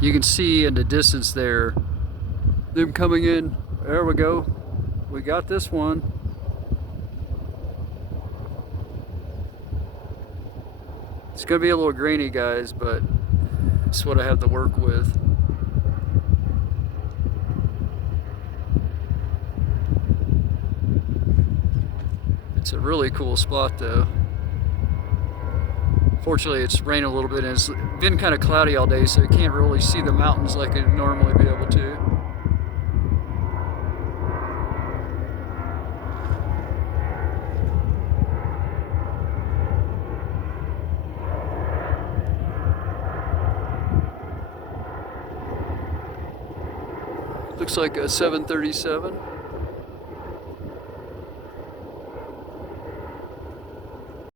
You can see in the distance there, them coming in. There we go. We got this one. It's gonna be a little grainy, guys, but it's what I have to work with. It's a really cool spot though. Fortunately, it's rained a little bit and it's been kind of cloudy all day, so you can't really see the mountains like you'd normally be able to. Looks like a 737.